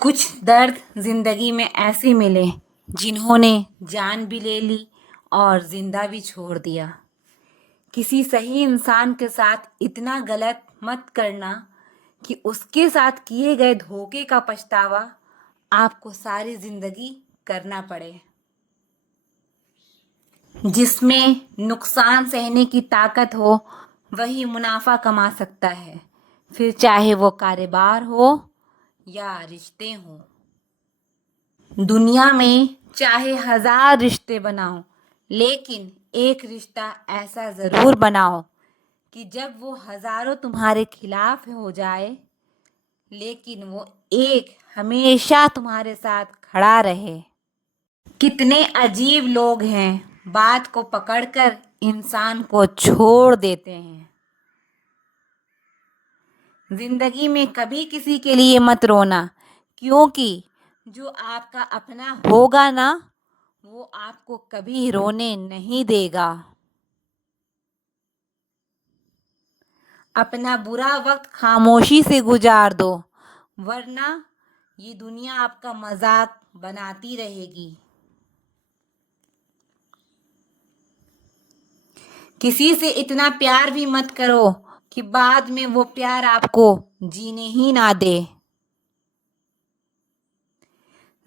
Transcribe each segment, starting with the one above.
कुछ दर्द जिंदगी में ऐसे मिले जिन्होंने जान भी ले ली और जिंदा भी छोड़ दिया। किसी सही इंसान के साथ इतना गलत मत करना कि उसके साथ किए गए धोखे का पछतावा आपको सारी जिंदगी करना पड़े। जिसमें नुकसान सहने की ताकत हो वही मुनाफा कमा सकता है, फिर चाहे वो कारोबार हो या रिश्ते हों। दुनिया में चाहे 1000 रिश्ते बनाओ, लेकिन एक रिश्ता ऐसा जरूर बनाओ कि जब वो हजारों तुम्हारे खिलाफ हो जाए, लेकिन वो एक हमेशा तुम्हारे साथ खड़ा रहे। कितने अजीब लोग हैं, बात को पकड़कर इंसान को छोड़ देते हैं। जिंदगी में कभी किसी के लिए मत रोना, क्योंकि जो आपका अपना होगा ना, वो आपको कभी रोने नहीं देगा। अपना बुरा वक्त खामोशी से गुजार दो, वरना ये दुनिया आपका मजाक बनाती रहेगी। किसी से इतना प्यार भी मत करो कि बाद में वो प्यार आपको जीने ही ना दे।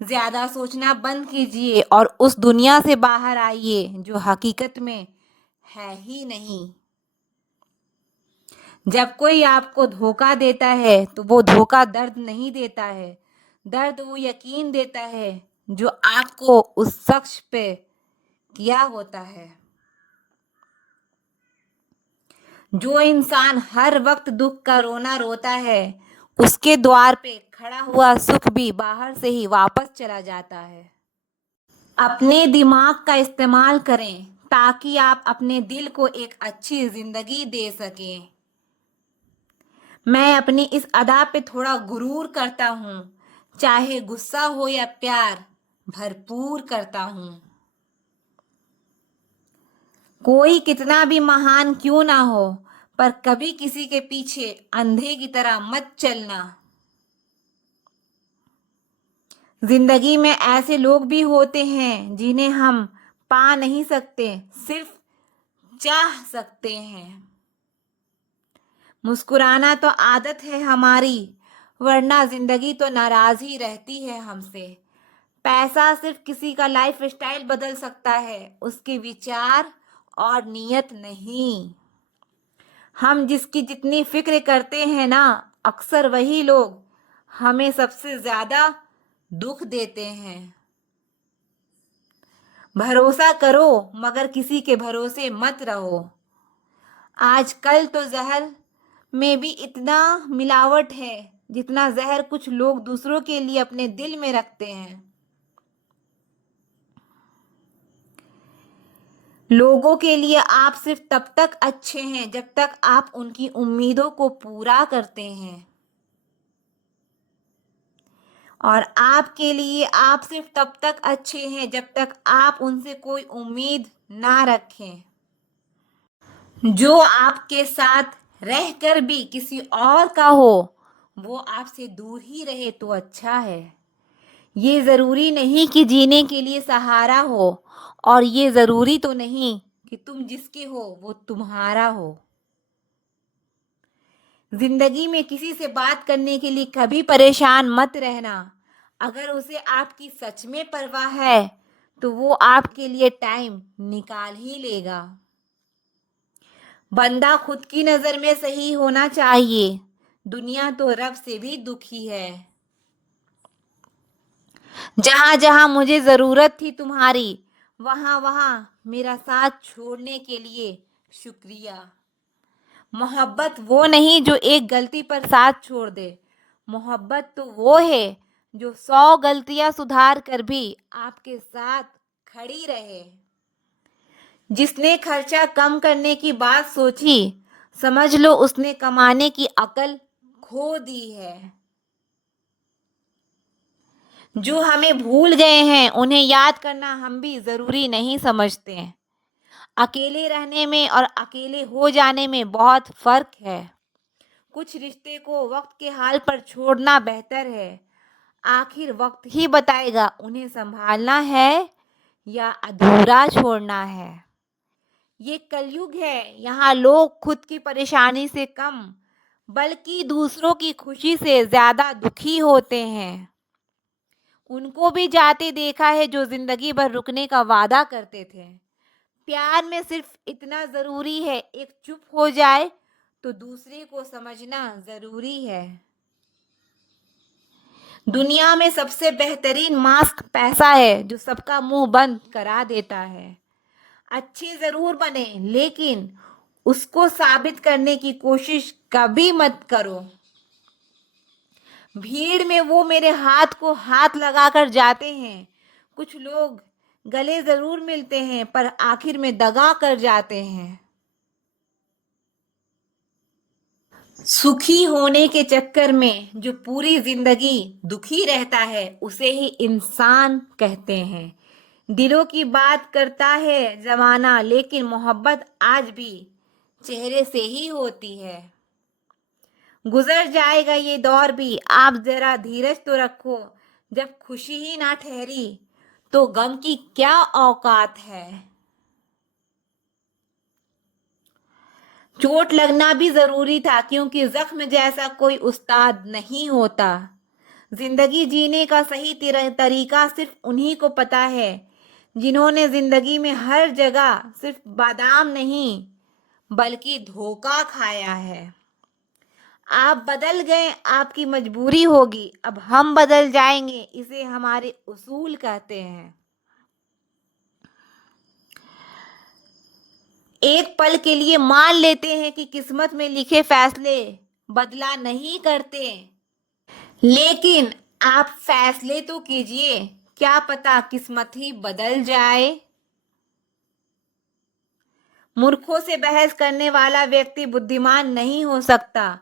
ज्यादा सोचना बंद कीजिए और उस दुनिया से बाहर आइए जो हकीकत में है ही नहीं। जब कोई आपको धोखा देता है तो वो धोखा दर्द नहीं देता है, दर्द वो यकीन देता है जो आपको उस शख्स पे किया होता है। जो इंसान हर वक्त दुख का रोना रोता है, उसके द्वार पे खड़ा हुआ सुख भी बाहर से ही वापस चला जाता है। अपने दिमाग का इस्तेमाल करें ताकि आप अपने दिल को एक अच्छी जिंदगी दे सकें। मैं अपनी इस अदा पे थोड़ा गुरूर करता हूँ, चाहे गुस्सा हो या प्यार भरपूर करता हूँ। कोई कितना भी महान क्यों ना हो, पर कभी किसी के पीछे अंधे की तरह मत चलना। जिंदगी में ऐसे लोग भी होते हैं जिन्हें हम पा नहीं सकते, सिर्फ चाह सकते हैं। मुस्कुराना तो आदत है हमारी, वरना जिंदगी तो नाराज ही रहती है हमसे। पैसा सिर्फ किसी का लाइफ स्टाइल बदल सकता है, उसके विचार और नीयत नहीं। हम जिसकी जितनी फिक्र करते हैं ना, अक्सर वही लोग हमें सबसे ज्यादा दुख देते हैं। भरोसा करो मगर किसी के भरोसे मत रहो। आजकल तो जहर में भी इतना मिलावट है जितना जहर कुछ लोग दूसरों के लिए अपने दिल में रखते हैं। लोगों के लिए आप सिर्फ तब तक अच्छे हैं जब तक आप उनकी उम्मीदों को पूरा करते हैं, और आपके लिए आप सिर्फ तब तक अच्छे हैं जब तक आप उनसे कोई उम्मीद ना रखें। जो आपके साथ रहकर भी किसी और का हो, वो आपसे दूर ही रहे तो अच्छा है। ये ज़रूरी नहीं कि जीने के लिए सहारा हो, और ये ज़रूरी तो नहीं कि तुम जिसके हो वो तुम्हारा हो। जिंदगी में किसी से बात करने के लिए कभी परेशान मत रहना। अगर उसे आपकी सच में परवाह है तो वो आपके लिए टाइम निकाल ही लेगा। बंदा खुद की नज़र में सही होना चाहिए, दुनिया तो रब से भी दुखी है। जहां जहां मुझे जरूरत थी तुम्हारी, वहां वहां मेरा साथ छोड़ने के लिए शुक्रिया। मोहब्बत वो नहीं जो एक गलती पर साथ छोड़ दे, मोहब्बत तो वो है जो 100 गलतियां सुधार कर भी आपके साथ खड़ी रहे। जिसने खर्चा कम करने की बात सोची, समझ लो उसने कमाने की अकल खो दी है। जो हमें भूल गए हैं उन्हें याद करना हम भी जरूरी नहीं समझते हैं। अकेले रहने में और अकेले हो जाने में बहुत फर्क है। कुछ रिश्ते को वक्त के हाल पर छोड़ना बेहतर है। आखिर वक्त ही बताएगा उन्हें संभालना है या अधूरा छोड़ना है। ये कलयुग है, यहाँ लोग खुद की परेशानी से कम बल्कि दूसरों की खुशी से ज्यादा दुखी होते हैं। उनको भी जाते देखा है जो जिंदगी भर रुकने का वादा करते थे। प्यार में सिर्फ इतना जरूरी है, एक चुप हो जाए तो दूसरे को समझना जरूरी है। दुनिया में सबसे बेहतरीन मास्क पैसा है जो सबका मुंह बंद करा देता है। अच्छे जरूर बने लेकिन उसको साबित करने की कोशिश कभी मत करो। भीड़ में वो मेरे हाथ को हाथ लगाकर जाते हैं। कुछ लोग गले जरूर मिलते हैं पर आखिर में दगा कर जाते हैं। सुखी होने के चक्कर में जो पूरी जिंदगी दुखी रहता है उसे ही इंसान कहते हैं। दिलों की बात करता है जमाना लेकिन मोहब्बत आज भी चेहरे से ही होती है। गुजर जाएगा ये दौर भी, आप जरा धीरज तो रखो। जब खुशी ही ना ठहरी तो गम की क्या औकात है। चोट लगना भी जरूरी था क्योंकि जख्म जैसा कोई उस्ताद नहीं होता। जिंदगी जीने का सही तरीका सिर्फ उन्हीं को पता है जिन्होंने जिंदगी में हर जगह सिर्फ बादाम नहीं बल्कि धोखा खाया है। आप बदल गए, आपकी मजबूरी होगी, अब हम बदल जाएंगे, इसे हमारे उसूल कहते हैं। एक पल के लिए मान लेते हैं कि किस्मत में लिखे फैसले बदला नहीं करते, लेकिन आप फैसले तो कीजिए, क्या पता किस्मत ही बदल जाए। मूर्खों से बहस करने वाला व्यक्ति बुद्धिमान नहीं हो सकता।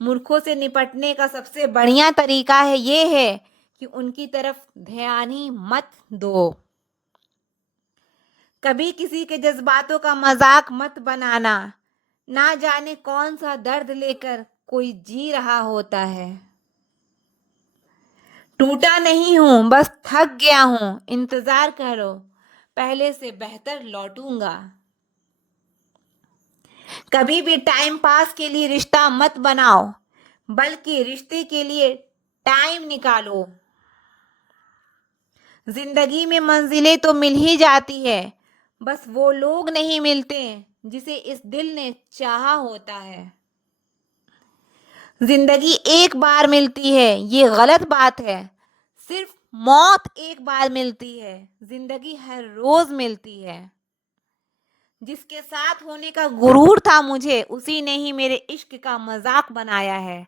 मूर्खों से निपटने का सबसे बढ़िया तरीका है ये है कि उनकी तरफ ध्यान ही मत दो। कभी किसी के जज्बातों का मजाक मत बनाना। ना जाने कौन सा दर्द लेकर कोई जी रहा होता है। टूटा नहीं हूं, बस थक गया हूं, इंतजार करो, पहले से बेहतर लौटूंगा। कभी भी टाइम पास के लिए रिश्ता मत बनाओ बल्कि रिश्ते के लिए टाइम निकालो। जिंदगी में मंजिलें तो मिल ही जाती है, बस वो लोग नहीं मिलते जिसे इस दिल ने चाहा होता है। जिंदगी एक बार मिलती है ये गलत बात है। सिर्फ मौत एक बार मिलती है, जिंदगी हर रोज मिलती है। जिसके साथ होने का गुरूर था मुझे उसी ने ही मेरे इश्क का मजाक बनाया है।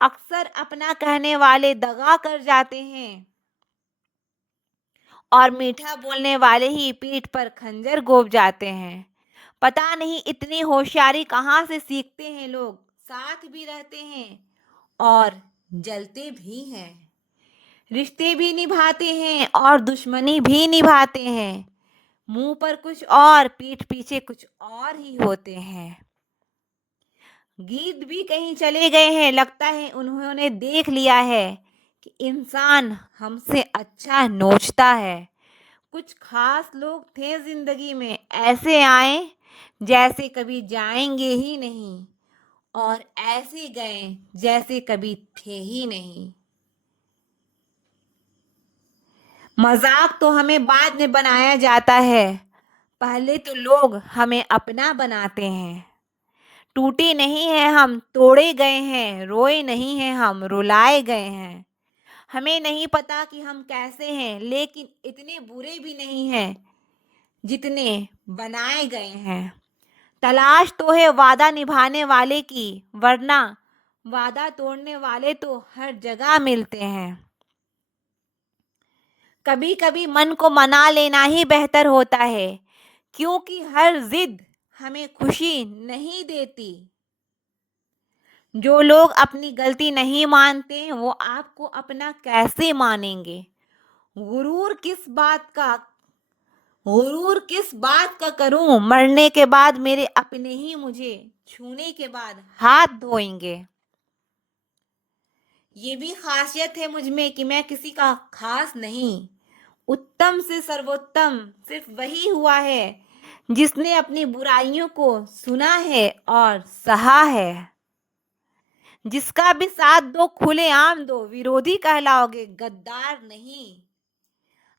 अक्सर अपना कहने वाले दगा कर जाते हैं और मीठा बोलने वाले ही पीठ पर खंजर गोप जाते हैं। पता नहीं इतनी होशियारी कहाँ से सीखते हैं लोग। साथ भी रहते हैं और जलते भी हैं। रिश्ते भी निभाते हैं और दुश्मनी भी निभाते हैं। मुंह पर कुछ और पीठ पीछे कुछ और ही होते हैं। गीत भी कहीं चले गए हैं, लगता है उन्होंने देख लिया है कि इंसान हमसे अच्छा नोचता है। कुछ खास लोग थे जिंदगी में, ऐसे आए जैसे कभी जाएंगे ही नहीं और ऐसे गए जैसे कभी थे ही नहीं। मजाक तो हमें बाद में बनाया जाता है, पहले तो लोग हमें अपना बनाते हैं। टूटे नहीं हैं हम, तोड़े गए हैं। रोए नहीं हैं हम, रुलाए गए हैं। हमें नहीं पता कि हम कैसे हैं लेकिन इतने बुरे भी नहीं हैं जितने बनाए गए हैं। तलाश तो है वादा निभाने वाले की, वरना वादा तोड़ने वाले तो हर जगह मिलते हैं। कभी कभी मन को मना लेना ही बेहतर होता है क्योंकि हर जिद हमें खुशी नहीं देती। जो लोग अपनी गलती नहीं मानते वो आपको अपना कैसे मानेंगे। गुरूर किस बात का गुरूर किस बात का करूं, मरने के बाद मेरे अपने ही मुझे छूने के बाद हाथ धोएंगे। ये भी खासियत है मुझ में कि मैं किसी का खास नहीं। उत्तम से सर्वोत्तम सिर्फ वही हुआ है जिसने अपनी बुराइयों को सुना है और सहा है। जिसका भी साथ दो खुले आम दो, विरोधी कहलाओगे गद्दार नहीं।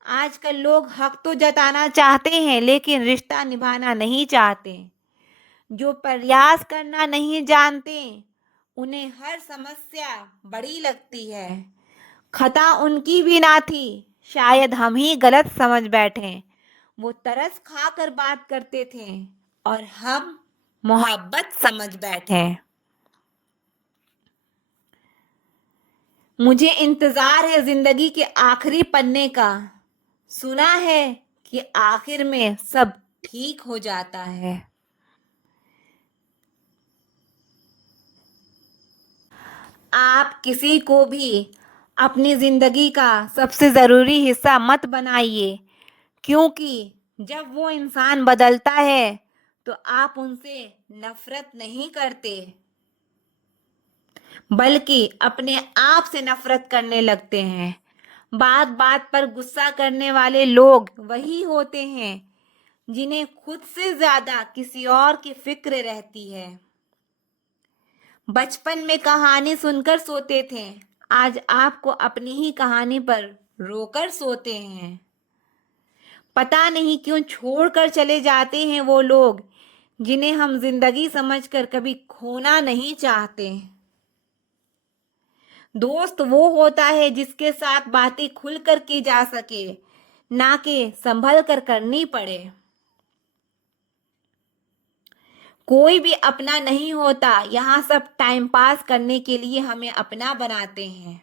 आजकल लोग हक तो जताना चाहते हैं लेकिन रिश्ता निभाना नहीं चाहते। जो प्रयास करना नहीं जानते उन्हें हर समस्या बड़ी लगती है। खता उनकी भी ना थी, शायद हम ही गलत समझ बैठे। वो तरस खा कर बात करते थे और हम मोहब्बत समझ बैठे। मुझे इंतजार है जिंदगी के आखिरी पन्ने का। सुना है कि आखिर में सब ठीक हो जाता है। आप किसी को भी अपनी जिंदगी का सबसे जरूरी हिस्सा मत बनाइए, क्योंकि जब वो इंसान बदलता है तो आप उनसे नफरत नहीं करते, बल्कि अपने आप से नफरत करने लगते हैं। बात बात पर गुस्सा करने वाले लोग वही होते हैं जिन्हें खुद से ज्यादा किसी और की फिक्र रहती है। बचपन में कहानी सुनकर सोते थे, आज आपको अपनी ही कहानी पर रोकर सोते हैं। पता नहीं क्यों छोड़कर चले जाते हैं वो लोग जिन्हें हम जिंदगी समझकर कभी खोना नहीं चाहते। दोस्त वो होता है जिसके साथ बातें खुलकर की जा सके, ना कि संभल कर करनी पड़े। कोई भी अपना नहीं होता, यहाँ सब टाइम पास करने के लिए हमें अपना बनाते हैं।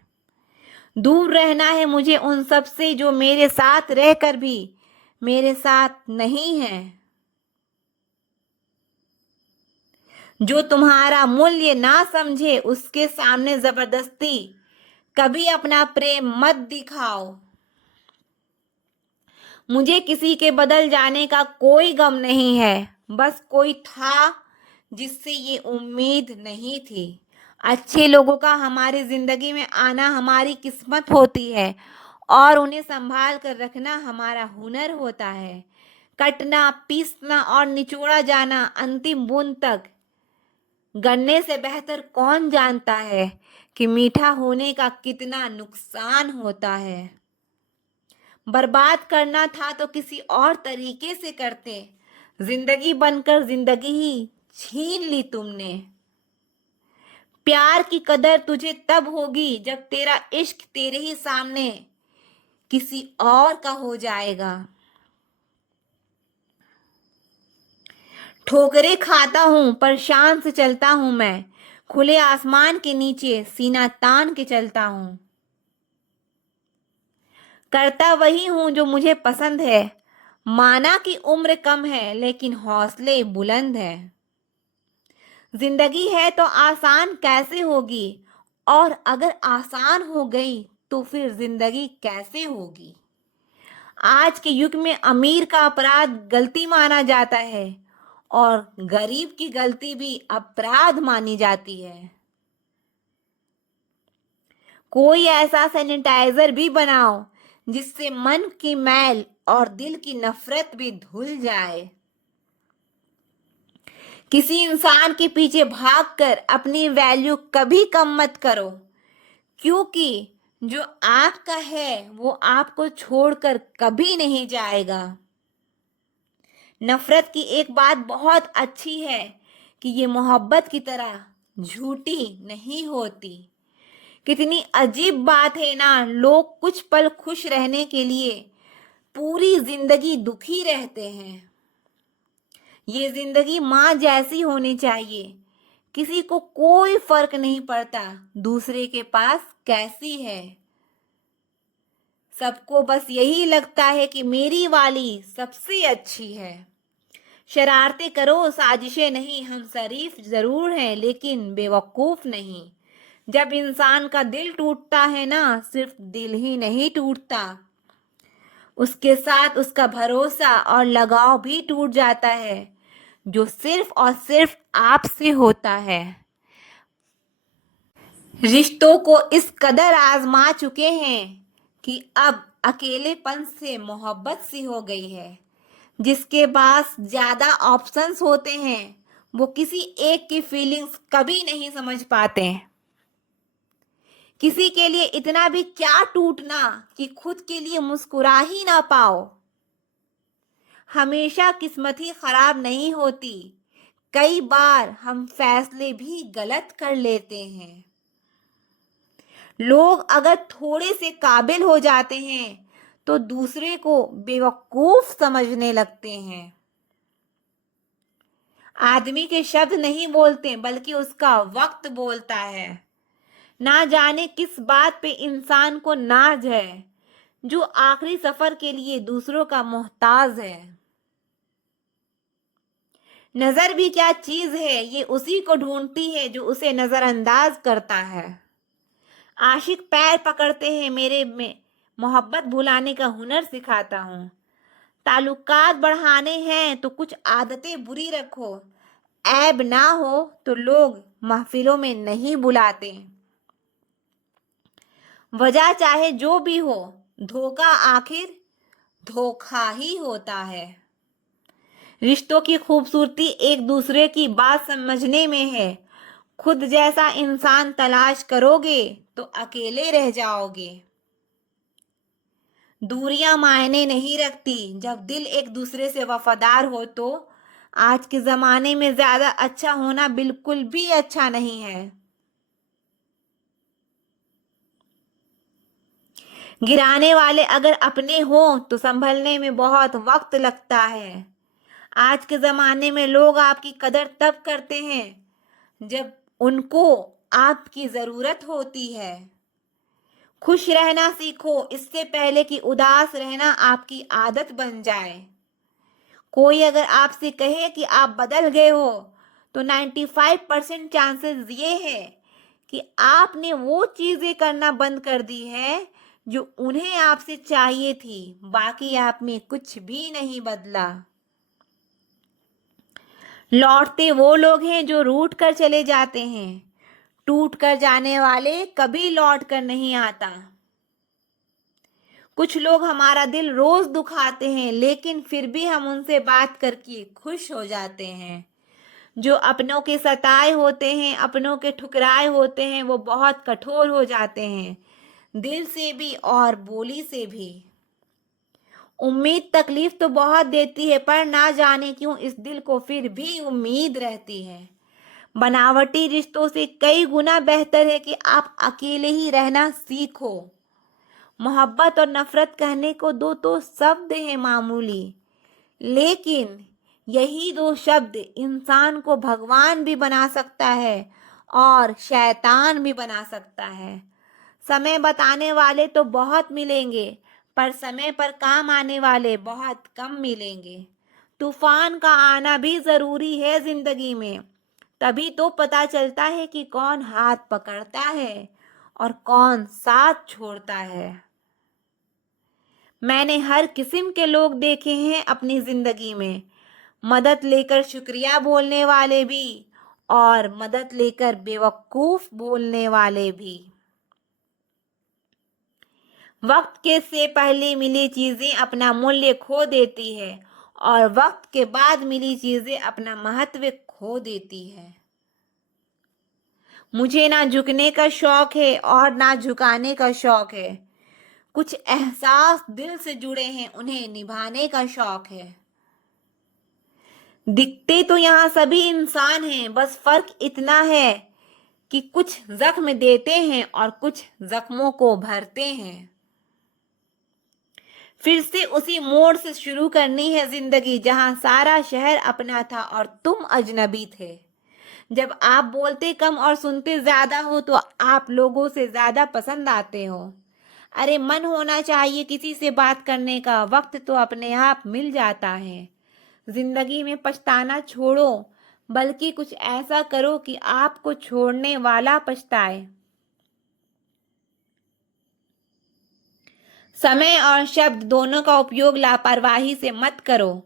दूर रहना है मुझे उन सब से जो मेरे साथ रहकर भी मेरे साथ नहीं है। जो तुम्हारा मूल्य ना समझे उसके सामने जबरदस्ती कभी अपना प्रेम मत दिखाओ। मुझे किसी के बदल जाने का कोई गम नहीं है, बस कोई था जिससे ये उम्मीद नहीं थी। अच्छे लोगों का हमारी जिंदगी में आना हमारी किस्मत होती है और उन्हें संभाल कर रखना हमारा हुनर होता है। कटना, पीसना और निचोड़ा जाना अंतिम बूंद तक गन्ने से बेहतर कौन जानता है कि मीठा होने का कितना नुकसान होता है। बर्बाद करना था तो किसी और तरीके से करते, जिंदगी बनकर जिंदगी ही छीन ली तुमने। प्यार की कदर तुझे तब होगी जब तेरा इश्क तेरे ही सामने किसी और का हो जाएगा। ठोकरें खाता हूं पर शान से चलता हूं मैं, खुले आसमान के नीचे सीना तान के चलता हूं। करता वही हूं जो मुझे पसंद है, माना कि उम्र कम है लेकिन हौसले बुलंद है। जिंदगी है तो आसान कैसे होगी, और अगर आसान हो गई तो फिर जिंदगी कैसे होगी। आज के युग में अमीर का अपराध गलती माना जाता है और गरीब की गलती भी अपराध मानी जाती है। कोई ऐसा सैनिटाइजर भी बनाओ जिससे मन की मैल और दिल की नफरत भी धुल जाए। किसी इंसान के पीछे भागकर अपनी वैल्यू कभी कम मत करो, क्योंकि जो आपका है वो आपको छोड़कर कभी नहीं जाएगा। नफरत की एक बात बहुत अच्छी है कि ये मोहब्बत की तरह झूठी नहीं होती। कितनी अजीब बात है ना, लोग कुछ पल खुश रहने के लिए पूरी जिंदगी दुखी रहते हैं। ये जिंदगी माँ जैसी होनी चाहिए, किसी को कोई फर्क नहीं पड़ता दूसरे के पास कैसी है। सबको बस यही लगता है कि मेरी वाली सबसे अच्छी है। शरारतें करो, साजिशें नहीं, हम शरीफ जरूर हैं लेकिन बेवकूफ नहीं। जब इंसान का दिल टूटता है ना, सिर्फ दिल ही नहीं टूटता, उसके साथ उसका भरोसा और लगाव भी टूट जाता है, जो सिर्फ और सिर्फ आपसे होता है। रिश्तों को इस कदर आजमा चुके हैं कि अब अकेलेपन से मोहब्बत सी हो गई है। जिसके पास ज्यादा ऑप्शंस होते हैं वो किसी एक की फीलिंग्स कभी नहीं समझ पाते। किसी के लिए इतना भी क्या टूटना कि खुद के लिए मुस्कुरा ही ना पाओ। हमेशा किस्मत ही खराब नहीं होती, कई बार हम फैसले भी गलत कर लेते हैं। लोग अगर थोड़े से काबिल हो जाते हैं तो दूसरे को बेवकूफ समझने लगते हैं। आदमी के शब्द नहीं बोलते बल्कि उसका वक्त बोलता है। ना जाने किस बात पे इंसान को नाज है जो आखिरी सफर के लिए दूसरों का मोहताज है। नजर भी क्या चीज है ये उसी को ढूंढती है जो उसे नजरअंदाज करता है। आशिक पैर पकड़ते हैं मेरे में मोहब्बत भुलाने का हुनर सिखाता हूँ। ताल्लुकात बढ़ाने हैं तो कुछ आदतें बुरी रखो। ऐब ना हो तो लोग महफिलों में नहीं बुलाते। वजह चाहे जो भी हो धोखा आखिर धोखा ही होता है। रिश्तों की खूबसूरती एक दूसरे की बात समझने में है। खुद जैसा इंसान तलाश करोगे तो अकेले रह जाओगे। दूरियां मायने नहीं रखती जब दिल एक दूसरे से वफादार हो तो। आज के जमाने में ज्यादा अच्छा होना बिल्कुल भी अच्छा नहीं है। गिराने वाले अगर अपने हों तो संभलने में बहुत वक्त लगता है। आज के ज़माने में लोग आपकी कदर तब करते हैं जब उनको आपकी ज़रूरत होती है। खुश रहना सीखो इससे पहले कि उदास रहना आपकी आदत बन जाए। कोई अगर आपसे कहे कि आप बदल गए हो तो 95% चांसेस ये है कि आपने वो चीज़ें करना बंद कर दी है जो उन्हें आपसे चाहिए थी। बाकी आप में कुछ भी नहीं बदला। लौटते वो लोग हैं जो रूठ कर चले जाते हैं। टूट कर जाने वाले कभी लौट कर नहीं आता। कुछ लोग हमारा दिल रोज दुखाते हैं लेकिन फिर भी हम उनसे बात करके खुश हो जाते हैं। जो अपनों के सताए होते हैं अपनों के ठुकराए होते हैं वो बहुत कठोर हो जाते हैं, दिल से भी और बोली से भी। उम्मीद तकलीफ तो बहुत देती है पर ना जाने क्यों इस दिल को फिर भी उम्मीद रहती है। बनावटी रिश्तों से कई गुना बेहतर है कि आप अकेले ही रहना सीखो। मोहब्बत और नफरत कहने को दो तो शब्द हैं मामूली, लेकिन यही दो शब्द इंसान को भगवान भी बना सकता है और शैतान भी बना सकता है। समय बताने वाले तो बहुत मिलेंगे पर समय पर काम आने वाले बहुत कम मिलेंगे। तूफान का आना भी जरूरी है जिंदगी में, तभी तो पता चलता है कि कौन हाथ पकड़ता है और कौन साथ छोड़ता है। मैंने हर किस्म के लोग देखे हैं अपनी जिंदगी में, मदद लेकर शुक्रिया बोलने वाले भी और मदद लेकर बेवकूफ बोलने वाले भी। वक्त के से पहले मिली चीजें अपना मूल्य खो देती है और वक्त के बाद मिली चीजें अपना महत्व खो देती है। मुझे ना झुकने का शौक है और ना झुकाने का शौक है। कुछ एहसास दिल से जुड़े हैं उन्हें निभाने का शौक है। दिखते तो यहाँ सभी इंसान हैं, बस फर्क इतना है कि कुछ जख्म देते हैं और कुछ जख्मों को भरते हैं। फिर से उसी मोड़ से शुरू करनी है जिंदगी जहां सारा शहर अपना था और तुम अजनबी थे। जब आप बोलते कम और सुनते ज्यादा हो तो आप लोगों से ज्यादा पसंद आते हो। अरे मन होना चाहिए किसी से बात करने का, वक्त तो अपने आप मिल जाता है। जिंदगी में पछताना छोड़ो बल्कि कुछ ऐसा करो कि आपको छोड़ने वाला पछताए। समय और शब्द दोनों का उपयोग लापरवाही से मत करो।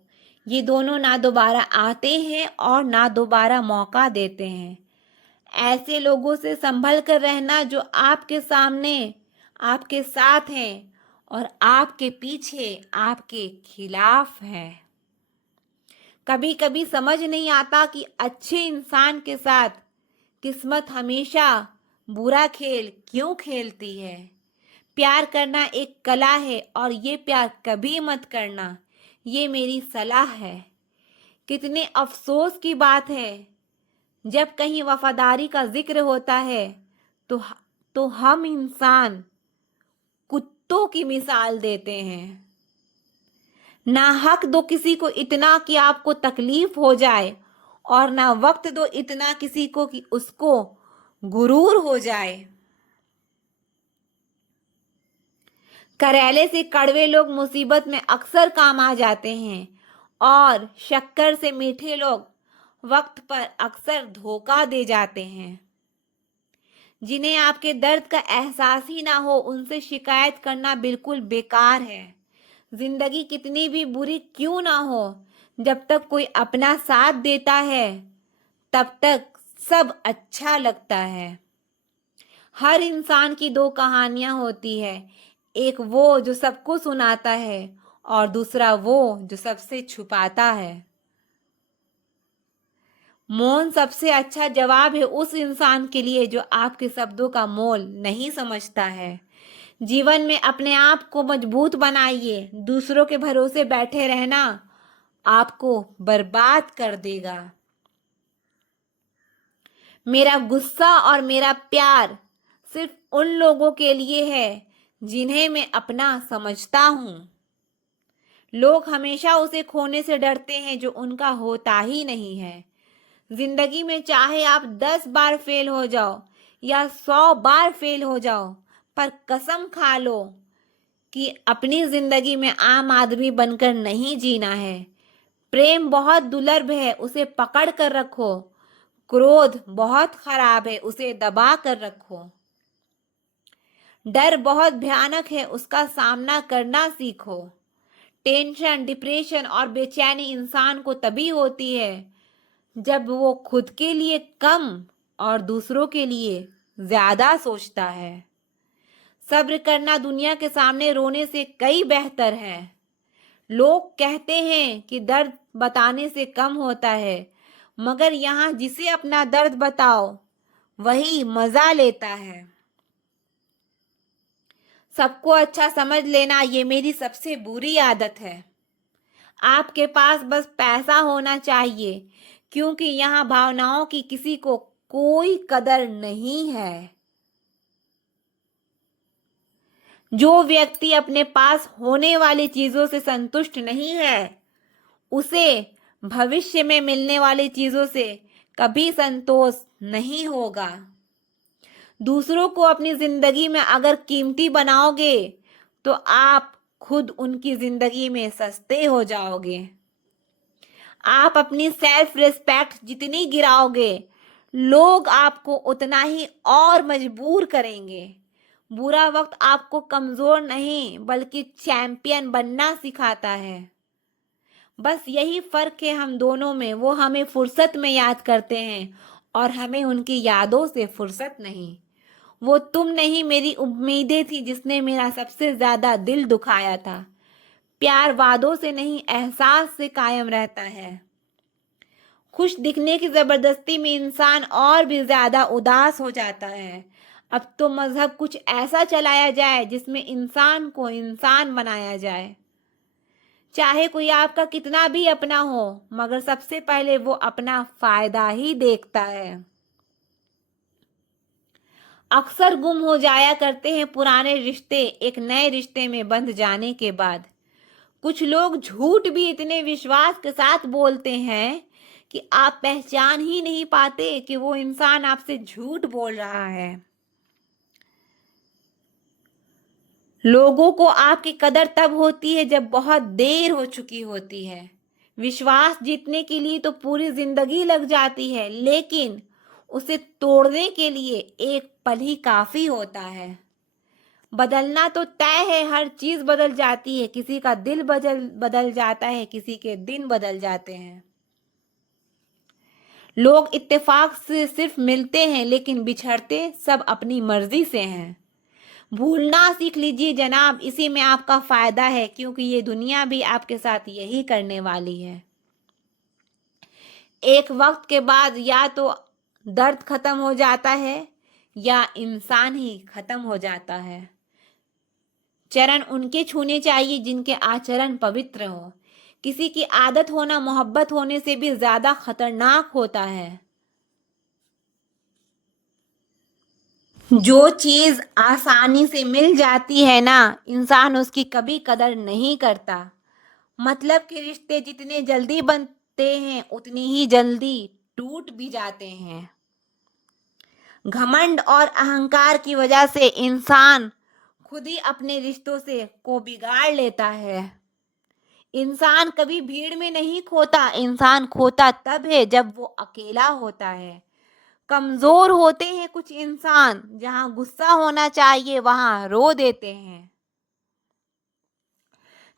ये दोनों ना दोबारा आते हैं और ना दोबारा मौका देते हैं। ऐसे लोगों से संभल कर रहना जो आपके सामने आपके साथ हैं और आपके पीछे आपके खिलाफ हैं। कभी कभी समझ नहीं आता कि अच्छे इंसान के साथ किस्मत हमेशा बुरा खेल क्यों खेलती है। प्यार करना एक कला है और ये प्यार कभी मत करना, ये मेरी सलाह है। कितने अफसोस की बात है जब कहीं वफादारी का जिक्र होता है तो तो हम इंसान कुत्तों की मिसाल देते हैं। ना हक दो किसी को इतना कि आपको तकलीफ हो जाए और ना वक्त दो इतना किसी को कि उसको गुरूर हो जाए। करेले से कड़वे लोग मुसीबत में अक्सर काम आ जाते हैं और शक्कर से मीठे लोग वक्त पर अक्सर धोखा दे जाते हैं। जिन्हें आपके दर्द का एहसास ही ना हो उनसे शिकायत करना बिल्कुल बेकार है। जिंदगी कितनी भी बुरी क्यों ना हो, जब तक कोई अपना साथ देता है तब तक सब अच्छा लगता है। हर इंसान की दो कहानियां होती है, एक वो जो सबको सुनाता है और दूसरा वो जो सबसे छुपाता है। मौन सबसे अच्छा जवाब है उस इंसान के लिए जो आपके शब्दों का मोल नहीं समझता है। जीवन में अपने आप को मजबूत बनाइए, दूसरों के भरोसे बैठे रहना आपको बर्बाद कर देगा। मेरा गुस्सा और मेरा प्यार सिर्फ उन लोगों के लिए है जिन्हें मैं अपना समझता हूँ। लोग हमेशा उसे खोने से डरते हैं जो उनका होता ही नहीं है। जिंदगी में चाहे आप 10 बार फेल हो जाओ या 100 बार फेल हो जाओ, पर कसम खा लो कि अपनी जिंदगी में आम आदमी बनकर नहीं जीना है। प्रेम बहुत दुर्लभ है, उसे पकड़ कर रखो। क्रोध बहुत खराब है, उसे दबा कर रखो। डर बहुत भयानक है, उसका सामना करना सीखो। टेंशन, डिप्रेशन और बेचैनी इंसान को तभी होती है जब वो खुद के लिए कम और दूसरों के लिए ज्यादा सोचता है। सब्र करना दुनिया के सामने रोने से कई बेहतर है। लोग कहते हैं कि दर्द बताने से कम होता है, मगर यहाँ जिसे अपना दर्द बताओ वही मजा लेता है। सबको अच्छा समझ लेना ये मेरी सबसे बुरी आदत है। आपके पास बस पैसा होना चाहिए, क्योंकि यहाँ भावनाओं की किसी को कोई कदर नहीं है। जो व्यक्ति अपने पास होने वाली चीजों से संतुष्ट नहीं है उसे भविष्य में मिलने वाली चीजों से कभी संतोष नहीं होगा। दूसरों को अपनी जिंदगी में अगर कीमती बनाओगे तो आप खुद उनकी जिंदगी में सस्ते हो जाओगे। आप अपनी सेल्फ रिस्पेक्ट जितनी गिराओगे लोग आपको उतना ही और मजबूर करेंगे। बुरा वक्त आपको कमजोर नहीं बल्कि चैंपियन बनना सिखाता है। बस यही फर्क है हम दोनों में, वो हमें फुर्सत में याद करते हैं और हमें उनकी यादों से फुर्सत नहीं। वो तुम नहीं, मेरी उम्मीदें थी जिसने मेरा सबसे ज्यादा दिल दुखाया था। प्यार वादों से नहीं एहसास से कायम रहता है। खुश दिखने की जबरदस्ती में इंसान और भी ज्यादा उदास हो जाता है। अब तो मजहब कुछ ऐसा चलाया जाए जिसमें इंसान को इंसान बनाया जाए। चाहे कोई आपका कितना भी अपना हो, मगर सबसे पहले वो अपना फायदा ही देखता है। अक्सर गुम हो जाया करते हैं पुराने रिश्ते एक नए रिश्ते में बंध जाने के बाद। कुछ लोग झूठ भी इतने विश्वास के साथ बोलते हैं कि आप पहचान ही नहीं पाते कि वो इंसान आपसे झूठ बोल रहा है। लोगों को आपकी कदर तब होती है जब बहुत देर हो चुकी होती है। विश्वास जीतने के लिए तो पूरी जिंदगी लग जाती है, लेकिन उसे तोड़ने के लिए एक पल ही काफी होता है। बदलना तो तय है, हर चीज बदल जाती है। किसी का दिल बदल जाता है, किसी के दिन बदल जाते हैं। लोग इत्तेफाक से सिर्फ मिलते हैं लेकिन बिछड़ते सब अपनी मर्जी से हैं। भूलना सीख लीजिए जनाब, इसी में आपका फायदा है, क्योंकि ये दुनिया भी आपके साथ यही करने वाली है। एक वक्त के बाद या तो दर्द खत्म हो जाता है या इंसान ही खत्म हो जाता है। चरण उनके छूने चाहिए जिनके आचरण पवित्र हो। किसी की आदत होना मोहब्बत होने से भी ज्यादा खतरनाक होता है। जो चीज आसानी से मिल जाती है ना, इंसान उसकी कभी कदर नहीं करता। मतलब के रिश्ते जितने जल्दी बनते हैं उतनी ही जल्दी टूट भी जाते हैं। घमंड और अहंकार की वजह से इंसान खुद ही अपने रिश्तों से को बिगाड़ लेता है। इंसान कभी भीड़ में नहीं खोता, इंसान खोता तब है जब वो अकेला होता है। कमजोर होते हैं कुछ इंसान, जहां गुस्सा होना चाहिए वहां रो देते हैं।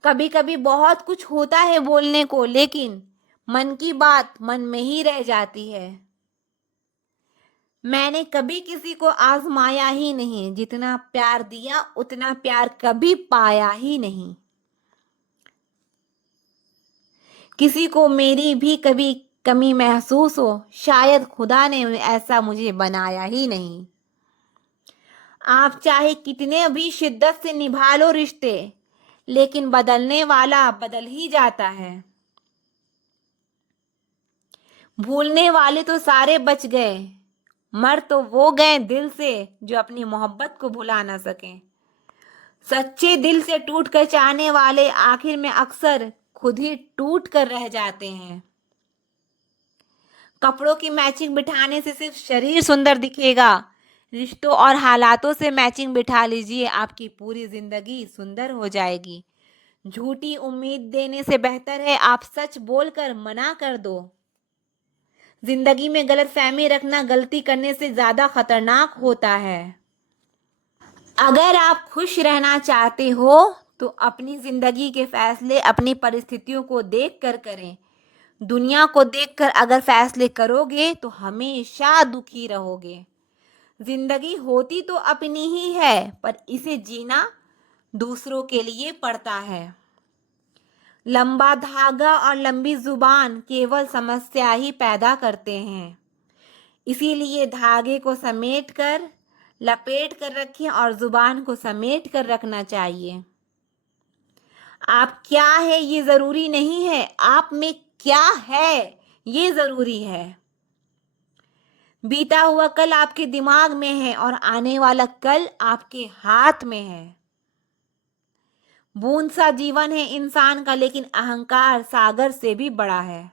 कभी कभी बहुत कुछ होता है बोलने को, लेकिन मन की बात मन में ही रह जाती है। मैंने कभी किसी को आजमाया ही नहीं, जितना प्यार दिया उतना प्यार कभी पाया ही नहीं। किसी को मेरी भी कभी कमी महसूस हो, शायद खुदा ने ऐसा मुझे बनाया ही नहीं। आप चाहे कितने भी शिद्दत से निभा लो रिश्ते, लेकिन बदलने वाला बदल ही जाता है। भूलने वाले तो सारे बच गए, मर तो वो गए दिल से जो अपनी मोहब्बत को भुला ना सके। सच्चे दिल से टूट कर चाहने वाले आखिर में अक्सर खुद ही टूट कर रह जाते हैं। कपड़ों की मैचिंग बिठाने से सिर्फ शरीर सुंदर दिखेगा, रिश्तों और हालातों से मैचिंग बिठा लीजिए, आपकी पूरी जिंदगी सुंदर हो जाएगी। झूठी उम्मीद देने से बेहतर है आप सच बोलकर मना कर दो। जिंदगी में गलतफहमी रखना गलती करने से ज्यादा खतरनाक होता है। अगर आप खुश रहना चाहते हो तो अपनी जिंदगी के फैसले अपनी परिस्थितियों को देखकर करें। दुनिया को देखकर अगर फैसले करोगे तो हमेशा दुखी रहोगे। जिंदगी होती तो अपनी ही है, पर इसे जीना दूसरों के लिए पड़ता है। लंबा धागा और लंबी जुबान केवल समस्या ही पैदा करते हैं। इसीलिए धागे को समेट कर लपेट कर रखें और जुबान को समेट कर रखना चाहिए। आप क्या है ये जरूरी नहीं है, आप में क्या है ये जरूरी है। बीता हुआ कल आपके दिमाग में है और आने वाला कल आपके हाथ में है। बूंद सा जीवन है इंसान का, लेकिन अहंकार सागर से भी बड़ा है।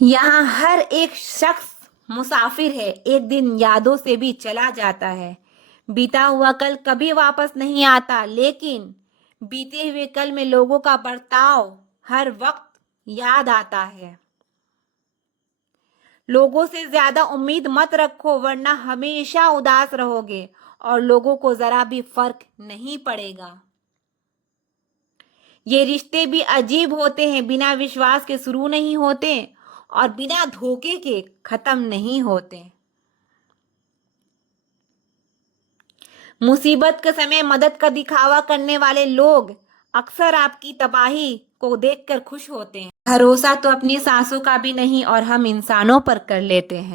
यहाँ हर एक शख्स मुसाफिर है, एक दिन यादों से भी चला जाता है। बीता हुआ कल कभी वापस नहीं आता, लेकिन बीते हुए कल में लोगों का बर्ताव हर वक्त याद आता है। लोगों से ज्यादा उम्मीद मत रखो, वरना हमेशा उदास रहोगे और लोगों को जरा भी फर्क नहीं पड़ेगा। ये रिश्ते भी अजीब होते हैं, बिना विश्वास के शुरू नहीं होते और बिना धोखे के खत्म नहीं होते। मुसीबत के समय मदद का दिखावा करने वाले लोग अक्सर आपकी तबाही को देखकर खुश होते हैं। भरोसा तो अपनी सांसों का भी नहीं और हम इंसानों पर कर लेते हैं।